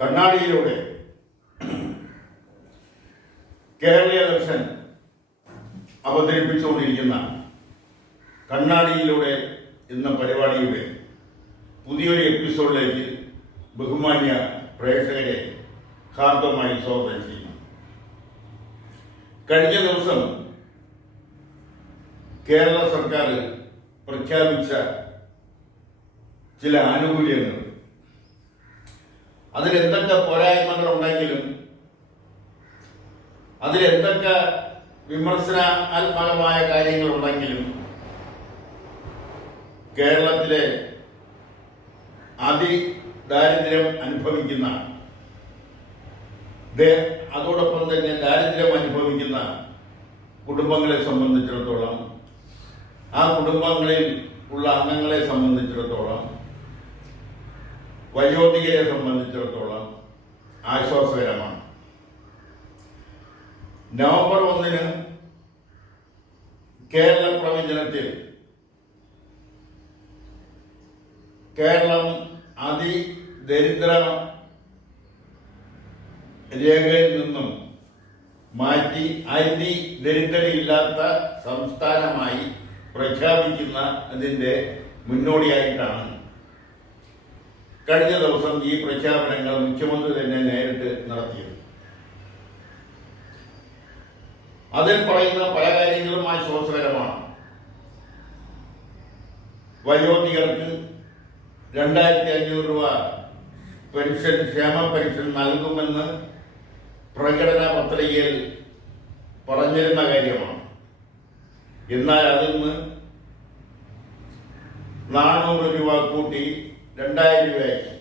കണ്ണാടിയിലൂടെ കേരളീയ ദർശൻ അവതരിപ്പിച്ചുകൊണ്ടിരിക്കുന്ന കണ്ണാടിയിലൂടെ എന്ന പരിപാടിയുടെ പുതിയൊരു എപ്പിസോഡിലേക്ക് ബഹുമാന്യ പ്രേക്ഷകരെ ഹാർദമായി സ്വാഗതം ചെയ്യുന്നു. കഴിഞ്ഞ ദിവസം കേരള സർക്കാർ പ്രഖ്യാപിച്ച ചില ആനുകൂല്യങ്ങൾ, അതിലെന്തൊക്കെ പോരായ്മകളുണ്ടെങ്കിലും അതിലെന്തൊക്കെ വിമർശനാത്മകമായ കാര്യങ്ങളുണ്ടെങ്കിലും കേരളത്തിലെ അതിദാരിദ്ര്യം അനുഭവിക്കുന്ന, അതോടൊപ്പം തന്നെ ദാരിദ്ര്യം അനുഭവിക്കുന്ന കുടുംബങ്ങളെ സംബന്ധിച്ചിടത്തോളം, ആ കുടുംബങ്ങളിൽ ഉള്ള അംഗങ്ങളെ സംബന്ധിച്ചിടത്തോളം, വയോധികരെ സംബന്ധിച്ചിടത്തോളം ആശ്വാസകരമാണ്. നവംബർ 1 കേരള പ്രവചനത്തിൽ കേരളം അതിദരിദ്ര രേഖയിൽ നിന്നും മാറ്റി അതിദരിദ്രയില്ലാത്ത സംസ്ഥാനമായി പ്രഖ്യാപിക്കുന്നതിൻ്റെ മുന്നോടിയായിട്ടാണ് കഴിഞ്ഞ ദിവസം ഈ പ്രഖ്യാപനങ്ങൾ മുഖ്യമന്ത്രി തന്നെ നേരിട്ട് നടത്തിയത്. അതിൽ പറയുന്ന പല കാര്യങ്ങളും ആശ്വാസകരമാണ്. വയോധികർക്ക് 2500 രൂപ പെൻഷൻ, ക്ഷേമ പെൻഷൻ നൽകുമെന്ന് പ്രകടന പത്രികയിൽ പറഞ്ഞിരുന്ന കാര്യമാണ്. എന്നാൽ അതിൽ നിന്ന് 400 രൂപ കൂട്ടി 2000 രൂപയാക്കി.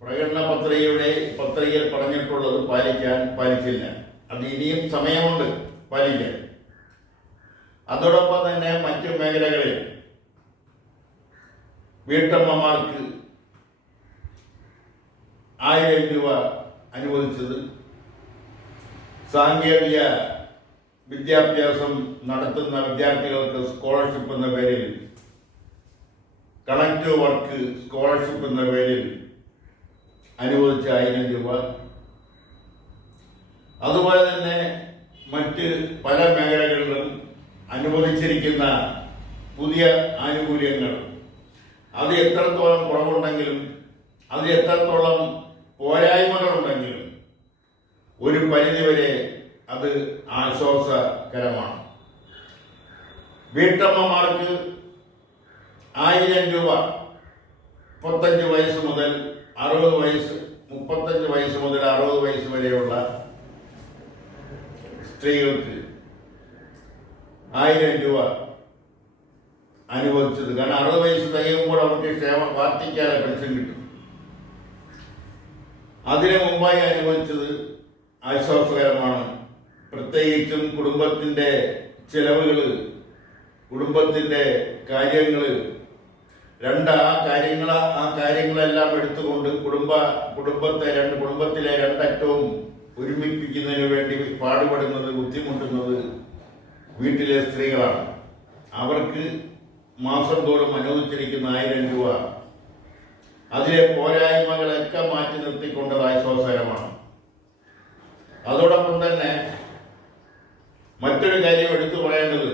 പ്രകടന പത്രികയിൽ പറഞ്ഞിട്ടുള്ളത് പാലിച്ചില്ല. അത് ഇനിയും സമയമുണ്ട് പാലിക്കാൻ. അതോടൊപ്പം തന്നെ മറ്റു മേഖലകളിൽ വീട്ടമ്മമാർക്ക് 1000 രൂപ അനുവദിച്ചത്, സാങ്കേതിക വിദ്യാഭ്യാസം നടത്തുന്ന വിദ്യാർത്ഥികൾക്ക് സ്കോളർഷിപ്പ് എന്ന പേരിൽ, കണക്ട് വർക്ക് സ്കോളർഷിപ്പ് എന്ന പേരിൽ അനുവദിച്ച 1000 രൂപ, അതുപോലെ തന്നെ മറ്റ് പല മേഖലകളിലും അനുവദിച്ചിരിക്കുന്ന പുതിയ ആനുകൂല്യങ്ങൾ, അത് എത്രത്തോളം കുറവുണ്ടെങ്കിലും അത് എത്രത്തോളം പോരായ്മകളുണ്ടെങ്കിലും ഒരു പരിധിവരെ അത് ആശ്വാസകരമാണ്. വീട്ടമ്മമാർക്ക് 1000 രൂപ 35 വയസ്സ് മുതൽ 60 വയസ്സ്, 35 വയസ്സ് മുതൽ 60 വയസ്സ് വരെയുള്ള സ്ത്രീകൾക്ക് 1000 രൂപ അനുവദിച്ചത്. കാരണം 60 വയസ്സ് തികയുമ്പോൾ അവർക്ക് വാർദ്ധക്യകാല പെൻഷൻ കിട്ടും. അതിനു മുമ്പായി അനുവദിച്ചത് ആശ്വാസകരമാണ്. പ്രത്യേകിച്ചും കുടുംബത്തിന്റെ ചെലവുകൾ, കുടുംബത്തിന്റെ കാര്യങ്ങൾ, ആ കാര്യങ്ങളെല്ലാം എടുത്തുകൊണ്ട് കുടുംബത്തിലെ രണ്ടറ്റവും ഒരുമിപ്പിക്കുന്നതിന് വേണ്ടി പാടുപെടുന്നത്, ബുദ്ധിമുട്ടുന്നത് വീട്ടിലെ സ്ത്രീകളാണ്. അവർക്ക് മാസം തോറും അനുവദിച്ചിരിക്കുന്ന 1000 രൂപ അതിലെ പോരായ്മകളൊക്കെ മാറ്റി നിർത്തിക്കൊണ്ടത് ആശ്വാസകരമാണ്. അതോടൊപ്പം തന്നെ മറ്റൊരു കാര്യം എടുത്തു പറയേണ്ടത്,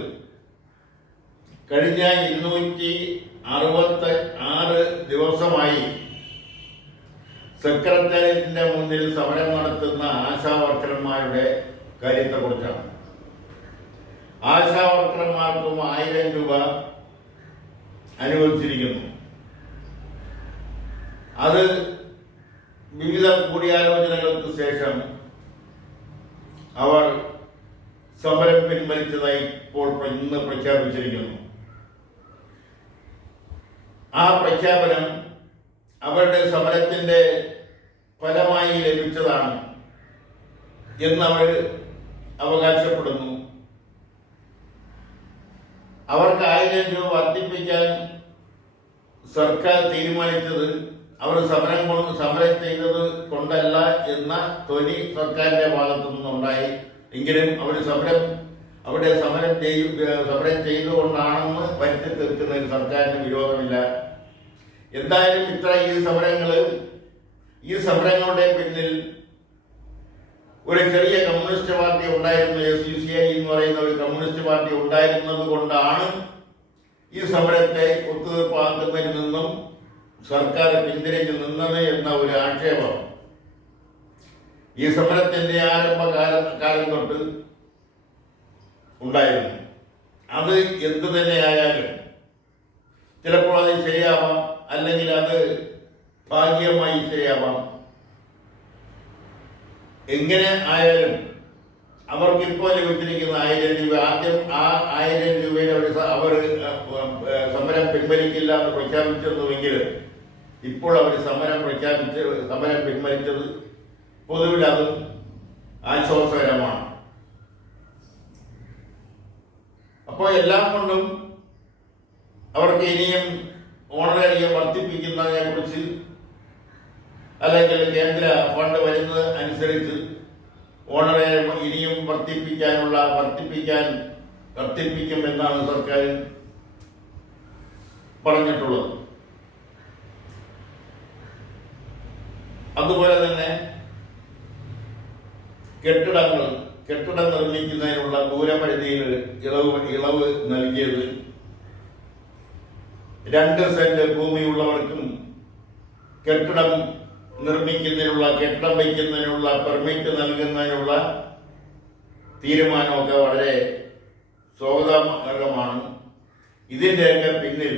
കഴിഞ്ഞ 266 ദിവസമായി സെക്രട്ടേറിയറ്റിന്റെ മുന്നിൽ സമരം നടത്തുന്ന ആശാവർക്കർമാരുടെ കാര്യത്തെക്കുറിച്ചാണ്. ആശാവർക്കർമാർക്കും 1000 രൂപ അനുവദിച്ചിരിക്കുന്നു. അത് വിവിധ കൂടിയാലോചനകൾക്ക് ശേഷം അവർ സമരം പിൻവലിച്ചതായി ഇന്ന് പ്രഖ്യാപിച്ചിരിക്കുന്നു. ആ പ്രഖ്യാപനം അവരുടെ സമരത്തിന്റെ ഫലമായി ലഭിച്ചതാണ് എന്നവർ അവകാശപ്പെടുന്നു. അവർക്ക് 1000 രൂപ വർദ്ധിപ്പിക്കാൻ സർക്കാർ തീരുമാനിച്ചത് അവർ സമരം ചെയ്തത് കൊണ്ടല്ല എന്ന ധ്വനി സർക്കാരിന്റെ ഭാഗത്തു നിന്നുണ്ടായി. എങ്കിലും അവിടെ സമരം ചെയ്തുകൊണ്ടാണെന്ന് വരുത്തി തീർക്കുന്നതിൽ സർക്കാരിന് വിരോധമില്ല. എന്തായാലും ഈ സമരങ്ങൾ ഈ സമരങ്ങളുടെ പിന്നിൽ ഒരു ചെറിയ കമ്മ്യൂണിസ്റ്റ് പാർട്ടി ഉണ്ടായിരുന്നു, SUCI എന്ന് പറയുന്ന ഒരു കമ്മ്യൂണിസ്റ്റ് പാർട്ടി ഉണ്ടായിരുന്നത് കൊണ്ടാണ് ഈ സമരത്തെ ഒത്തുതീർപ്പാക്കുന്നതിൽ നിന്നും സർക്കാർ പിന്തിരിഞ്ഞു നിന്നത് എന്ന ഒരു ആക്ഷേപം ഈ സമരത്തിന്റെ കാലം തൊട്ട് ഉണ്ടായിരുന്നു. അത് എന്തു തന്നെയായാലും ചിലപ്പോൾ അത് ശരിയാവാം, അല്ലെങ്കിൽ അത് ഭാഗികമായി ശരിയാവാം. എങ്ങനെ ആയാലും അവർക്കിപ്പോൾ ലഭിച്ചിരിക്കുന്ന 1000 രൂപ, ആദ്യം ആ 1000 രൂപയിൽ അവർ സമരം പിൻവലിക്കില്ല എന്ന് പ്രഖ്യാപിച്ചിരുന്നുവെങ്കിൽ ഇപ്പോൾ അവർ സമരം പിൻവലിച്ചത് പൊതുവിൽ അതും ആശ്വാസകരമാണ്. അപ്പോൾ എല്ലാം കൊണ്ടും അവർക്ക് ഇനിയും ഓണറേറിയം വർദ്ധിപ്പിക്കുന്നതിനെ കുറിച്ച്, അല്ലെങ്കിൽ കേന്ദ്ര ഫണ്ട് വരുന്നത് അനുസരിച്ച് ഓണറേറിയം ഇനിയും വർദ്ധിപ്പിക്കുമെന്നാണ് സർക്കാർ പറഞ്ഞിട്ടുള്ളത്. അതുപോലെ തന്നെ കെട്ടിടം നിർമ്മിക്കുന്നതിനുള്ള ദൂരപരിധിയിൽ ഇളവ് നൽകിയത് 2 സെന്റ് ഭൂമിയുള്ളവർക്കും കെട്ടിടം വയ്ക്കുന്നതിനുള്ള പെർമിറ്റ് നൽകുന്നതിനുള്ള തീരുമാനമൊക്കെ വളരെ സ്വാഗതാർഹമാണ്. ഇതിൻ്റെയൊക്കെ പിന്നിൽ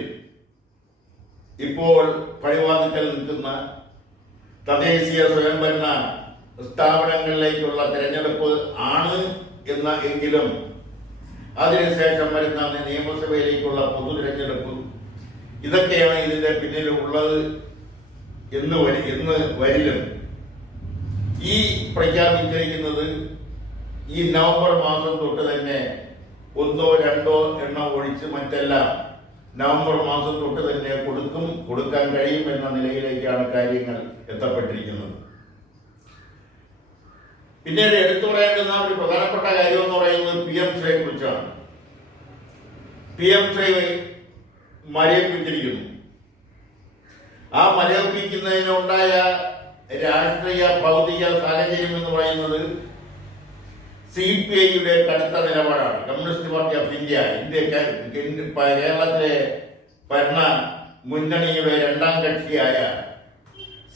ഇപ്പോൾ പടിവാതിക്കൽ നിൽക്കുന്ന തദ്ദേശീയ സ്വയംഭരണ സ്ഥാപനങ്ങളിലേക്കുള്ള തിരഞ്ഞെടുപ്പ് ആണ് എങ്കിലും അതിനുശേഷം വരുന്ന നിയമസഭയിലേക്കുള്ള പൊതു തിരഞ്ഞെടുപ്പ്, ഇതൊക്കെയാണ് ഇതിന്റെ പിന്നിൽ ഉള്ളത് എന്ന് വരിലും ഈ പ്രഖ്യാപിച്ചിരിക്കുന്നത് ഈ നവംബർ മാസം തൊട്ട് തന്നെ 1 or 2 എണ്ണം ഒഴിച്ച് മറ്റെല്ലാം നവംബർ മാസം തൊട്ട് തന്നെ കൊടുക്കാൻ കഴിയും എന്ന നിലയിലേക്കാണ് കാര്യങ്ങൾ എത്തപ്പെട്ടിരിക്കുന്നത്. പിന്നീട് എടുത്തു പറയേണ്ടുന്ന ഒരു പ്രധാനപ്പെട്ട കാര്യം എന്ന് പറയുന്നത് PMശ്രീയെ കുറിച്ചാണ്. PMശ്രീ മരവിപ്പിച്ചിരിക്കുന്നു. ആ മരവിപ്പിക്കുന്നതിനുണ്ടായ രാഷ്ട്രീയ ഭൗതിക സാഹചര്യം എന്ന് പറയുന്നത് CPIയുടെ കടുത്ത നിലപാടാണ്. കമ്മ്യൂണിസ്റ്റ് പാർട്ടി ഓഫ് ഇന്ത്യ, കേരളത്തിലെ ഭരണ മുന്നണിയുടെ 2ാം കക്ഷിയായ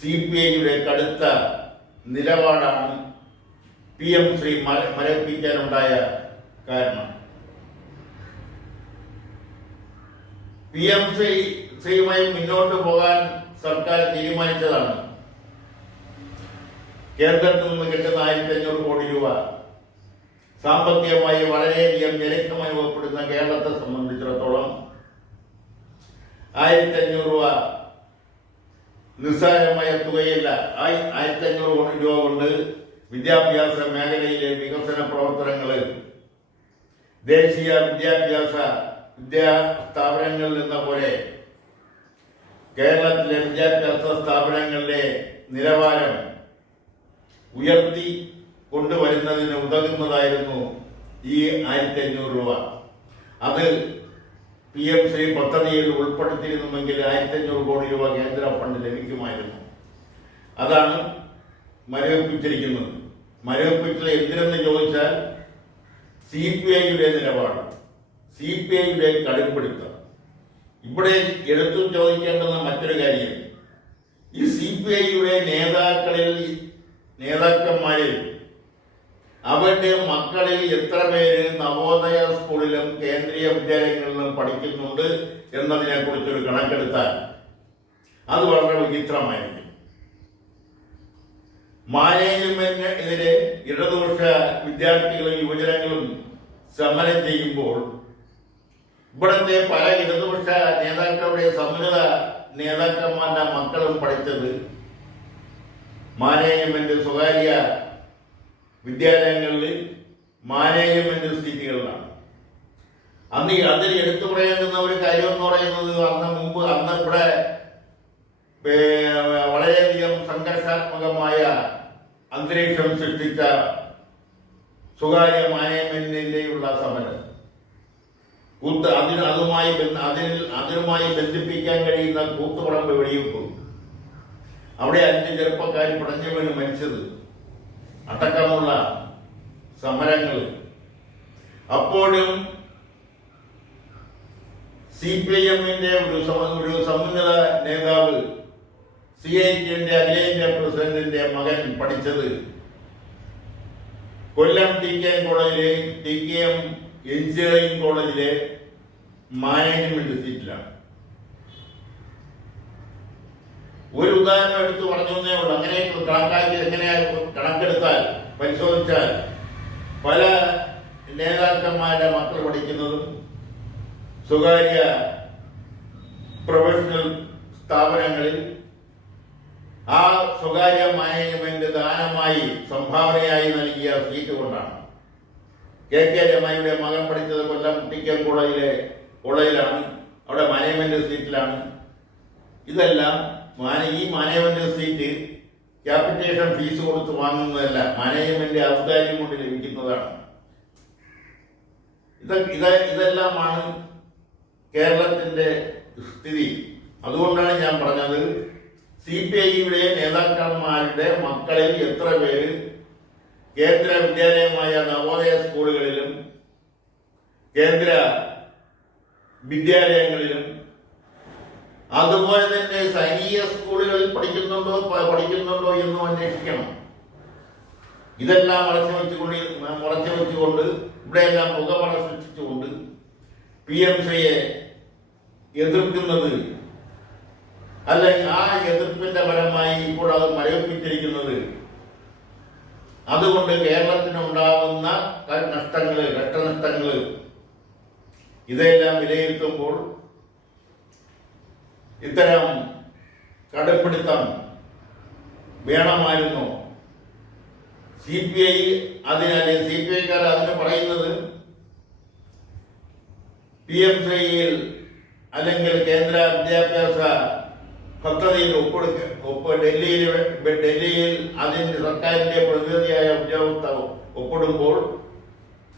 CPIയുടെ കടുത്ത നിലപാടാണ് PMശ്രീ മരവിപ്പിക്കാനുണ്ടായ കാരണം. PMശ്രീയുമായി മുന്നോട്ട് പോകാൻ സർക്കാർ തീരുമാനിച്ചതാണ്. കേന്ദ്രത്തിൽ നിന്ന് കിട്ടുന്ന 1500 കോടി രൂപ സാമ്പത്തികമായി വളരെയധികം ഞെരുക്കമായി അനുഭവപ്പെടുന്ന കേരളത്തെ സംബന്ധിച്ചിടത്തോളം 1500 രൂപ നിസ്സാരമായ തുകയില്ല. 1500 രൂപ കൊണ്ട് വിദ്യാഭ്യാസ മേഖലയിലെ വികസന പ്രവർത്തനങ്ങൾ, ദേശീയ വിദ്യാ സ്ഥാപനങ്ങളിൽ എന്ന പോലെ കേരളത്തിലെ വിദ്യാഭ്യാസ സ്ഥാപനങ്ങളുടെ നിലവാരം ഉയർത്തി കൊണ്ടുവരുന്നതിന് ഉതകുന്നതായിരുന്നു ഈ 1500 രൂപ. അത് PMശ്രീ പദ്ധതിയിൽ ഉൾപ്പെടുത്തിയിരുന്നുവെങ്കിൽ 1500 കോടി രൂപ കേന്ദ്ര ഫണ്ട് ലഭിക്കുമായിരുന്നു. അതാണ് മരവിപ്പിച്ചിരിക്കുന്നത്. മരവിപ്പിച്ചത് എന്തിനെന്ന് ചോദിച്ചാൽ CPIയുടെ നിലപാട്, CPIയുടെ കടുംപിടുത്തം. ഇവിടെ എടുത്തു ചോദിക്കേണ്ടുന്ന മറ്റൊരു കാര്യം, ഈ CPIയുടെ നേതാക്കന്മാരിൽ അവരുടെ മക്കളിൽ എത്ര പേര് നവോദയ സ്കൂളിലും കേന്ദ്രീയ വിദ്യാലയങ്ങളിലും പഠിക്കുന്നുണ്ട് എന്നതിനെ കുറിച്ചൊരു കണക്കെടുത്താൽ അത് വളരെ വിചിത്രമായിരിക്കും. മാനേജ്മെന്റിനെതിരെ ഇടതുപക്ഷ വിദ്യാർത്ഥികളും യുവജനങ്ങളും സമരം ചെയ്യുമ്പോൾ ഇവിടുത്തെ പല ഇടതുപക്ഷ നേതാക്കളുടെ സമുന്നത നേതാക്കന്മാരുടെ മക്കളും പഠിച്ചത് മാനേജ്മെന്റ് സ്വകാര്യ വിദ്യാലയങ്ങളിൽ മാനേജ്മെന്റ് സീറ്റുകളിലാണ്. അതിൽ എടുത്തു പറയേണ്ടുന്ന ഒരു കാര്യം എന്ന് പറയുന്നത് അന്ന് ഇവിടെ വളരെയധികം സംഘർഷാത്മകമായ അന്തരീക്ഷം സൃഷ്ടിച്ച സ്വകാര്യ മാനേജ്മെന്റിന്റെയുള്ള സമരം, അതുമായി ബന്ധിപ്പിക്കാൻ കഴിയുന്ന കൂത്തുപറമ്പ് വെടിവെപ്പ്, അവിടെ 5 ചെറുപ്പക്കാർ പിടഞ്ഞു വീണ് മരിച്ചത്, അടക്കമുള്ള സമരങ്ങൾ. അപ്പോഴും CPIM-ന്റെ ഒരു സമുന്നത നേതാവ്, CIT-ന്റെ അഖിലേന്ത്യാ പ്രസിഡന്റിന്റെ മകൻ പഠിച്ചത് കൊല്ലം TKM എഞ്ചിനീയറിംഗ് കോളേജിലെ മാനേജ്മെന്റ് സീറ്റിലാണ്. ഒരു ഉദാഹരണം എടുത്തു പറഞ്ഞേ ഉള്ളൂ. അങ്ങനെ കണക്കാക്കി എങ്ങനെ കണക്കെടുത്താൽ പരിശോധിച്ചാൽ പല നേതാക്കന്മാരുടെ മക്കൾ പഠിക്കുന്നതും സ്വകാര്യ പ്രൊഫഷണൽ സ്ഥാപനങ്ങളിൽ ആ സ്വകാര്യ മാനേജ്മെന്റ് ദാനമായി സംഭാവനയായി നൽകിയ സീറ്റ് കൊണ്ടാണ്. KK രമയുടെ മകൻ പഠിച്ചത് കൊല്ലം TKM കോളേജിലാണ്, അവിടെ മാനേജ്മെന്റ് സീറ്റിലാണ്. ഇതെല്ലാം ഈ മാനേജ്മെന്റ് സീറ്റ് ക്യാപിറ്റേഷൻ ഫീസ് കൊടുത്ത് വാങ്ങുന്നതല്ല, മാനേജ്മെന്റ് ഔദാര്യം കൊണ്ട് ലഭിക്കുന്നതാണ്. ഇതെല്ലാമാണ് കേരളത്തിന്റെ സ്ഥിതി. അതുകൊണ്ടാണ് ഞാൻ പറഞ്ഞത്, CPI-യുടെ നേതാക്കന്മാരുടെ മക്കളിൽ എത്ര പേര് കേന്ദ്ര വിദ്യാലയമായ നവോദയ സ്കൂളുകളിലും കേന്ദ്ര വിദ്യാലയങ്ങളിലും അതുപോലെ തന്നെ സൈനിക സ്കൂളുകളിൽ പഠിക്കുന്നുണ്ടോ എന്നും അന്വേഷിക്കണം. ഇതെല്ലാം മറച്ചു വെച്ചുകൊണ്ട് ഇവിടെയെല്ലാം പുകമറ സൃഷ്ടിച്ചുകൊണ്ട് PMCയെ എതിർക്കുന്നത്, അല്ലെങ്കിൽ ആ എതിർപ്പിന്റെ ഫലമായി ഇപ്പോൾ അത് മരവിപ്പിച്ചിരിക്കുന്നത്, അതുകൊണ്ട് കേരളത്തിനുണ്ടാകുന്ന കഷ്ടനഷ്ടങ്ങൾ ഇതെല്ലാം വിലയിരുത്തുമ്പോൾ ഇത്തരം കടുംപിടുത്തം വേണമായിരുന്നു. CPIക്കാർ അതിന് പറയുന്നത് PMCയിൽ അല്ലെങ്കിൽ കേന്ദ്ര വിദ്യാഭ്യാസ പദ്ധതിയിൽ ഡൽഹിയിൽ അതിന്റെ സർക്കാരിന്റെ പ്രതിനിധിയായ ഉദ്യോഗസ്ഥ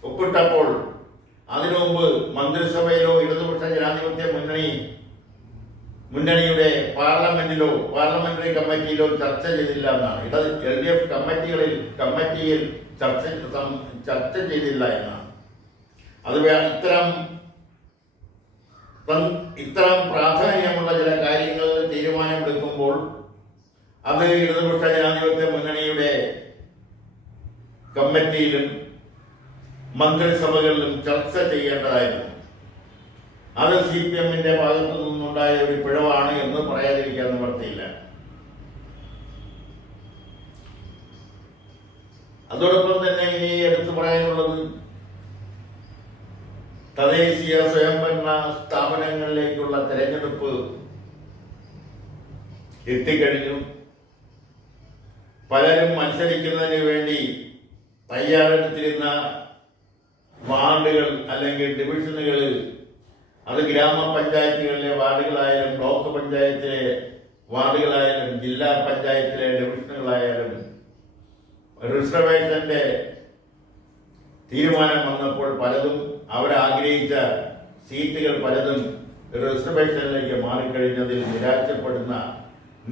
ഒപ്പിട്ടപ്പോൾ അതിനു മുമ്പ് മന്ത്രിസഭയിലോ ഇടതുപക്ഷ ജനാധിപത്യ മുന്നണിയുടെ പാർലമെന്ററി കമ്മിറ്റിയിലോ ചർച്ച ചെയ്തില്ല എന്നാണ്. LDF കമ്മിറ്റിയിൽ ചർച്ച ചെയ്തില്ല എന്നാണ്. അത് ഇത്തരം പ്രാധാന്യമുള്ള ചില കാര്യങ്ങൾ തീരുമാനമെടുക്കുമ്പോൾ അത് ഇടതുപക്ഷ ജനാധിപത്യ മുന്നണിയുടെ കമ്മിറ്റിയിലും മന്ത്രിസഭകളിലും ചർച്ച ചെയ്യേണ്ടതായിരുന്നു. അത് CPM-ന്റെ ഭാഗത്തു നിന്നുണ്ടായ ഒരു പിഴവാണ് എന്ന് പറയാതിരിക്കാൻ നിവർത്തിയില്ല. അതോടൊപ്പം തന്നെ ഇനി എടുത്തു പറയാനുള്ളത്, തദ്ദേശീയ സ്വയംഭരണ സ്ഥാപനങ്ങളിലേക്കുള്ള തെരഞ്ഞെടുപ്പ് എത്തിക്കഴിഞ്ഞു. പലരും മത്സരിക്കുന്നതിന് വേണ്ടി തയ്യാറെടുത്തിരുന്ന വാർഡുകൾ അല്ലെങ്കിൽ ഡിവിഷനുകളിൽ, അത് ഗ്രാമപഞ്ചായത്തുകളിലെ വാർഡുകളായാലും ബ്ലോക്ക് പഞ്ചായത്തിലെ വാർഡുകളായാലും ജില്ലാ പഞ്ചായത്തിലെ ഡിവിഷനുകളായാലും, റിസർവേഷന്റെ തീരുമാനം വന്നപ്പോൾ പലതും അവരാഗ്രഹിച്ച സീറ്റുകൾ പലതും റിസർവേഷനിലേക്ക് മാറിക്കഴിഞ്ഞതിൽ നിരാശപ്പെടുന്ന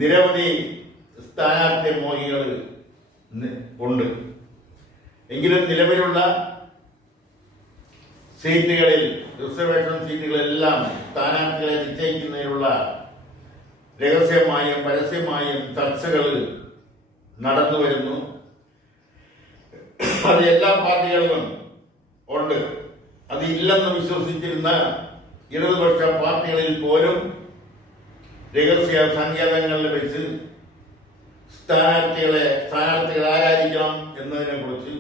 നിരവധി സ്ഥാനാർത്ഥി മോഹികൾ ഉണ്ട്. എങ്കിലും നിലവിലുള്ള സീറ്റുകളിൽ, റിസർവേഷൻ സീറ്റുകളെല്ലാം സ്ഥാനാർത്ഥികളെ നിശ്ചയിക്കുന്നതിനുള്ള രഹസ്യമായും പരസ്യമായും ചർച്ചകൾ നടന്നു വരുന്നു. അത് എല്ലാ പാർട്ടികളിലും ഉണ്ട്. അത് ഇല്ലെന്ന് വിശ്വസിച്ചിരുന്ന ഇടതുപക്ഷ പാർട്ടികളിൽ പോലും രഹസ്യ സങ്കേതങ്ങളിൽ വെച്ച് സ്ഥാനാർത്ഥികൾ ആരായിരിക്കണം എന്നതിനെ കുറിച്ച്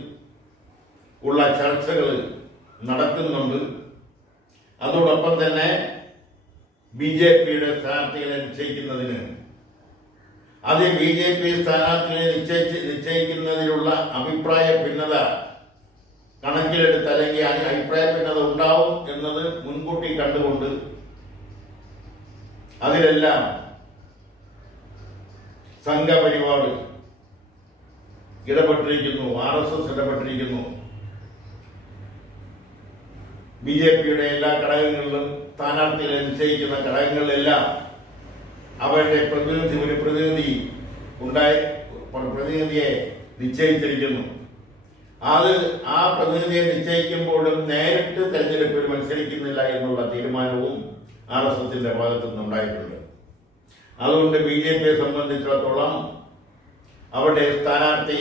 ഉള്ള ചർച്ചകൾ നടക്കുന്നുണ്ട്. അതോടൊപ്പം തന്നെ BJP-യുടെ സ്ഥാനാർത്ഥികളെ നിശ്ചയിക്കുന്നതിന്, അത് BJP സ്ഥാനാർത്ഥികളെ നിശ്ചയിക്കുന്നതിനുള്ള അഭിപ്രായ ഭിന്നത കണക്കിലെടുത്ത്, അല്ലെങ്കിൽ അഭിപ്രായ ഭിന്നത ഉണ്ടാവും എന്നത് മുൻകൂട്ടി കണ്ടുകൊണ്ട് അതിലെല്ലാം സംഘപരിവാർ ഇടപെട്ടിരിക്കുന്നു, RSS ഇടപെട്ടിരിക്കുന്നു. BJP-യുടെ എല്ലാ ഘടകങ്ങളിലും, സ്ഥാനാർത്ഥികളെ നിശ്ചയിക്കുന്ന ഘടകങ്ങളിലെല്ലാം അവരുടെ ഒരു പ്രതിനിധി പ്രതിനിധിയെ നിശ്ചയിച്ചിരിക്കുന്നു. ആ പ്രതിനിധിയെ നിശ്ചയിക്കുമ്പോഴും നേരിട്ട് തെരഞ്ഞെടുപ്പിൽ മത്സരിക്കുന്നില്ല എന്നുള്ള തീരുമാനവും RSSന്റെ ഭാഗത്തു നിന്നുണ്ടായിട്ടുണ്ട്. അതുകൊണ്ട് BJPയെ സംബന്ധിച്ചിടത്തോളം അവിടെ സ്ഥാനാർത്ഥി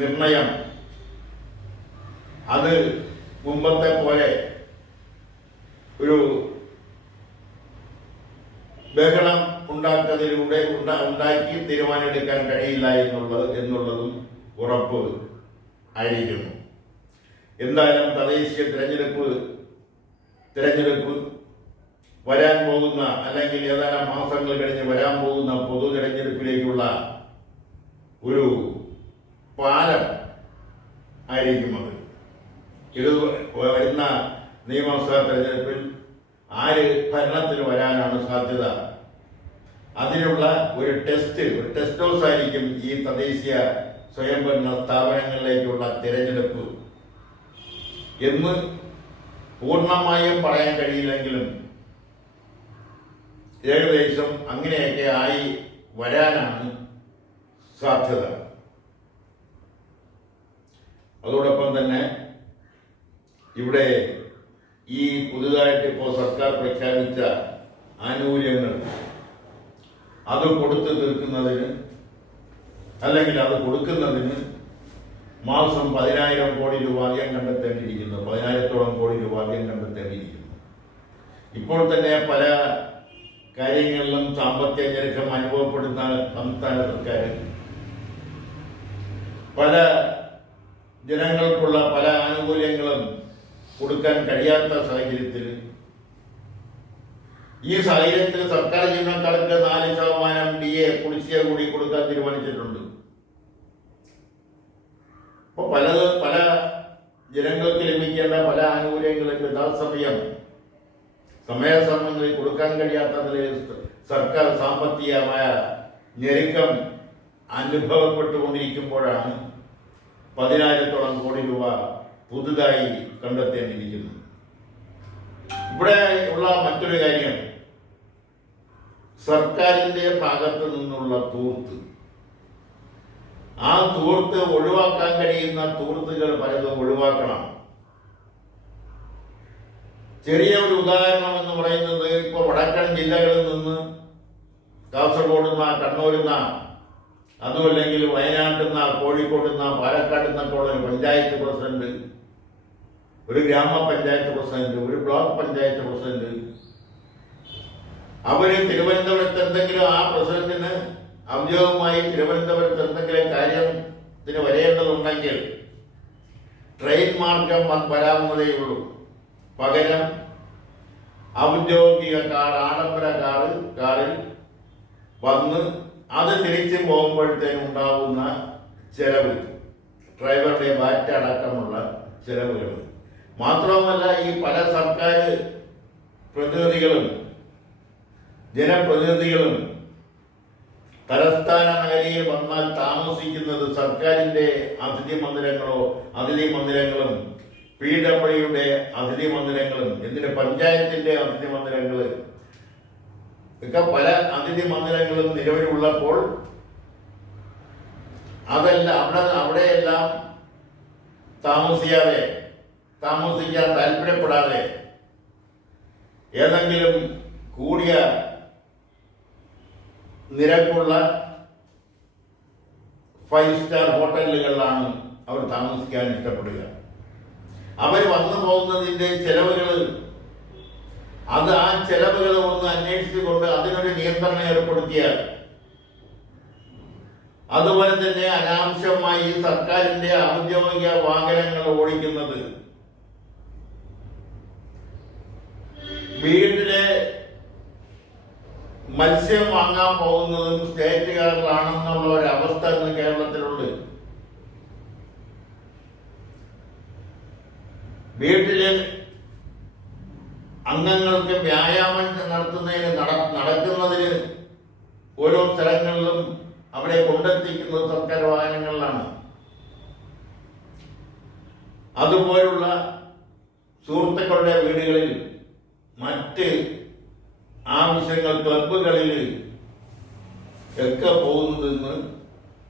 നിർണയം അത് മുമ്പത്തെ പോലെ ഒരു ബഹളം ഉണ്ടാക്കി തീരുമാനമെടുക്കാൻ കഴിയില്ല എന്നുള്ളതും ഉറപ്പ് ആയിരിക്കുന്നു. എന്തായാലും തദ്ദേശീയ തിരഞ്ഞെടുപ്പ് വരാൻ പോകുന്ന അല്ലെങ്കിൽ ഏതാനും മാസങ്ങൾ കഴിഞ്ഞ് വരാൻ പോകുന്ന പൊതു തിരഞ്ഞെടുപ്പിലേക്കുള്ള ഒരു പാലം ആയിരിക്കും അത്. ഇത് വരുന്ന നിയമസഭാ തെരഞ്ഞെടുപ്പിൽ ആര് ഭരണത്തിൽ വരാനാണ് സാധ്യത, അതിനുള്ള ഒരു ടെസ്റ്റ് ഡോസ് ആയിരിക്കും ഈ തദ്ദേശീയ സ്വയംഭരണ സ്ഥാപനങ്ങളിലേക്കുള്ള തിരഞ്ഞെടുപ്പ് എന്ന് പൂർണ്ണമായും പറയാൻ കഴിയില്ലെങ്കിലും ഏകദേശം അങ്ങനെയൊക്കെ ആയി വരാനാണ് സാധ്യത. അതോടൊപ്പം തന്നെ ഇവിടെ ഈ പുതുതായിട്ട് ഇപ്പോൾ സർക്കാർ പ്രഖ്യാപിച്ച ആനുകൂല്യങ്ങൾ അത് കൊടുത്തു തീർക്കുന്നതിന് അല്ലെങ്കിൽ അത് കൊടുക്കുന്നതിന് മാസം 10,000 കോടി രൂപ അധികം കണ്ടെത്തേണ്ടിയിരിക്കുന്നു. 10,000-ഓളം കോടി രൂപ അധികം കണ്ടെത്തേണ്ടിയിരിക്കുന്നു. ഇപ്പോൾ തന്നെ പല കാര്യങ്ങളിലും സാമ്പത്തിക ഞെരുക്കം അനുഭവപ്പെടുന്ന സംസ്ഥാന സർക്കാർ പല ജനങ്ങൾക്കുള്ള പല ആനുകൂല്യങ്ങളും കൊടുക്കാൻ കഴിയാത്ത സാഹചര്യത്തിൽ സർക്കാർ ജീവനക്കാർക്ക് 4% DA കുടിശ്ശിക കൂടി കൊടുക്കാൻ തീരുമാനിച്ചിട്ടുണ്ട്. അപ്പൊ പല ജനങ്ങൾക്ക് ലഭിക്കേണ്ട പല ആനുകൂല്യങ്ങളും സമയാസമയങ്ങളിൽ കൊടുക്കാൻ കഴിയാത്ത നിലയിൽ സർക്കാർ സാമ്പത്തികമായ ഞെരുക്കം അനുഭവപ്പെട്ടുകൊണ്ടിരിക്കുമ്പോഴാണ് 10,000-ഓളം കോടി രൂപ പുതുതായി കണ്ടെത്തേണ്ടിയിരിക്കുന്നു. ഇവിടെ ഉള്ള മറ്റൊരു കാര്യം, സർക്കാരിന്റെ ഭാഗത്തു നിന്നുള്ള തൂർത്ത് ഒഴിവാക്കാൻ കഴിയുന്ന തൂർത്തുകൾ പലതും ഒഴിവാക്കണം. ചെറിയ ഒരു ഉദാഹരണം എന്ന് പറയുന്നത്, ഇപ്പോൾ വടക്കൻ ജില്ലകളിൽ നിന്ന് കാസർഗോഡ് കണ്ണൂരിൽ അതുമല്ലെങ്കിൽ വയനാട്ടിൽ കോഴിക്കോട് പാലക്കാട് ഒരു പഞ്ചായത്ത് പ്രസിഡന്റ്, ഒരു ഗ്രാമപഞ്ചായത്ത് പ്രസിഡന്റ്, ഒരു ബ്ലോക്ക് പഞ്ചായത്ത് പ്രസിഡന്റ്, അവര് തിരുവനന്തപുരത്ത് എന്തെങ്കിലും ആ പ്രസിഡന്റിന് ഔദ്യോഗികമായി തിരുവനന്തപുരത്ത് എന്തെങ്കിലും കാര്യത്തിന് വരേണ്ടതുണ്ടെങ്കിൽ ട്രെയിൻ മാർഗം വരാവുന്നതേ ഉള്ളൂ. പകരം ഔദ്യോഗിക ആഡംബര കാറിൽ വന്ന് അത് തിരിച്ചു പോകുമ്പോഴത്തേനും ഉണ്ടാവുന്ന ചെലവ്, ഡ്രൈവറുടെ ബാറ്റ് അടക്കമുള്ള ചെലവുകൾ മാത്രവുമല്ല, ഈ പല സർക്കാർ പ്രതിനിധികളും ജനപ്രതിനിധികളും തലസ്ഥാന നഗരിയിൽ വന്നാൽ താമസിക്കുന്നത് സർക്കാരിന്റെ അതിഥി മന്ദിരങ്ങളും PWയുടെ അതിഥി മന്ദിരങ്ങളും പഞ്ചായത്തിന്റെ അതിഥി മന്ദിരങ്ങൾ ഒക്കെ പല അതിഥി മന്ദിരങ്ങളും നിലവിലുള്ളപ്പോൾ അവിടെയെല്ലാം താമസിക്കാൻ താല്പര്യപ്പെടാതെ ഏതെങ്കിലും കൂടിയ നിരക്കുള്ള 5 സ്റ്റാർ ഹോട്ടലുകളിലാണ് അവർ താമസിക്കാൻ ഇഷ്ടപ്പെടുക. അവർ വന്നു പോകുന്നതിന്റെ ചെലവുകൾ ആ ചെലവുകൾ ഒന്ന് അന്വേഷിച്ചുകൊണ്ട് അതിനൊരു നിയന്ത്രണം ഏർപ്പെടുത്തിയാൽ, അതുപോലെ തന്നെ അനാവശ്യമായി സർക്കാരിന്റെ ഔദ്യോഗിക വാഹനങ്ങൾ ഓടിക്കുന്നത്, വീട്ടിലെ മത്സ്യം വാങ്ങാൻ പോകുന്നതും സ്റ്റേറ്റുകാരിലാണെന്നുള്ള ഒരവസ്ഥ ഇന്ന് കേരളത്തിലുണ്ട്. വീട്ടിലെ അംഗങ്ങൾക്ക് വ്യായാമം നടക്കുന്നതിന് ഓരോ സ്ഥലങ്ങളിലും അവിടെ കൊണ്ടെത്തിക്കുന്നത് സർക്കാർ വാഹനങ്ങളിലാണ്. അതുപോലുള്ള സുഹൃത്തുക്കളുടെ വീടുകളിൽ മറ്റ് ആവശ്യങ്ങൾ ക്ലബ്ബുകളിൽ ഒക്കെ പോകുന്നതെന്ന്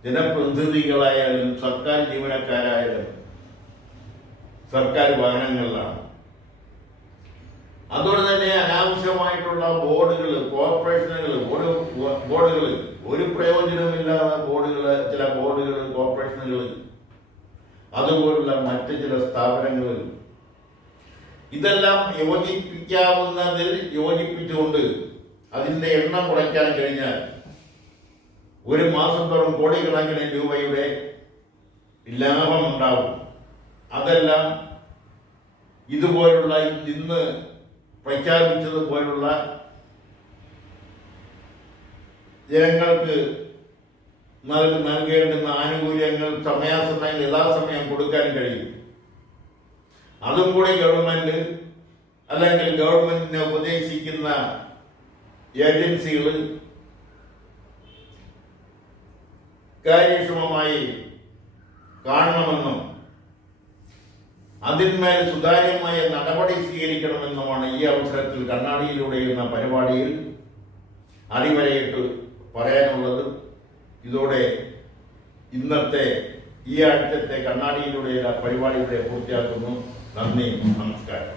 ജനപ്രതിനിധികളായാലും സർക്കാർ ജീവനക്കാരായാലും സർക്കാർ വാഹനങ്ങളിലാണ്. അതുകൊണ്ട് തന്നെ അനാവശ്യമായിട്ടുള്ള ബോർഡുകൾ, കോർപ്പറേഷനുകൾ, ബോർഡുകൾ ഒരു പ്രയോജനമില്ലാത്ത ബോർഡുകൾ, ചില ബോർഡുകൾ, കോർപ്പറേഷനുകൾ, അതുപോലുള്ള മറ്റ് ചില സ്ഥാപനങ്ങൾ, ഇതെല്ലാം യോജിപ്പിക്കാവുന്നതിൽ യോജിപ്പിച്ചുകൊണ്ട് അതിൻ്റെ എണ്ണം കുറയ്ക്കാൻ കഴിഞ്ഞാൽ ഒരു മാസം തോറും കോടിക്കണക്കിന് രൂപയുടെ ലാഭമുണ്ടാവും. അതെല്ലാം ഇതുപോലുള്ള ഇന്ന് പ്രഖ്യാപിച്ചതുപോലുള്ള ജനങ്ങൾക്ക് നൽകേണ്ടുന്ന ആനുകൂല്യങ്ങൾ സമയാസമയം യഥാസമയം കൊടുക്കാൻ കഴിയും. അതും കൂടി ഗവൺമെന്റ് അല്ലെങ്കിൽ ഗവൺമെന്റിനെ ഉപദേശിക്കുന്ന ഏജൻസികൾ കാര്യക്ഷമമായി കാണണമെന്നും അതിന്മേൽ സുതാര്യമായ നടപടി സ്വീകരിക്കണമെന്നുമാണ് ഈ അവസരത്തിൽ കണ്ണാടിയിലൂടെ എന്ന പരിപാടിയിൽ അടിവരയിട്ട് പറയാനുള്ളത്. ഇതോടെ ഇന്നത്തെ ഈ ആഴ്ചത്തെ കണ്ണാടിയിലൂടെയുള്ള പരിപാടിയുടെ പൂർത്തിയാക്കുന്നു. നന്ദി, നമസ്കാരം.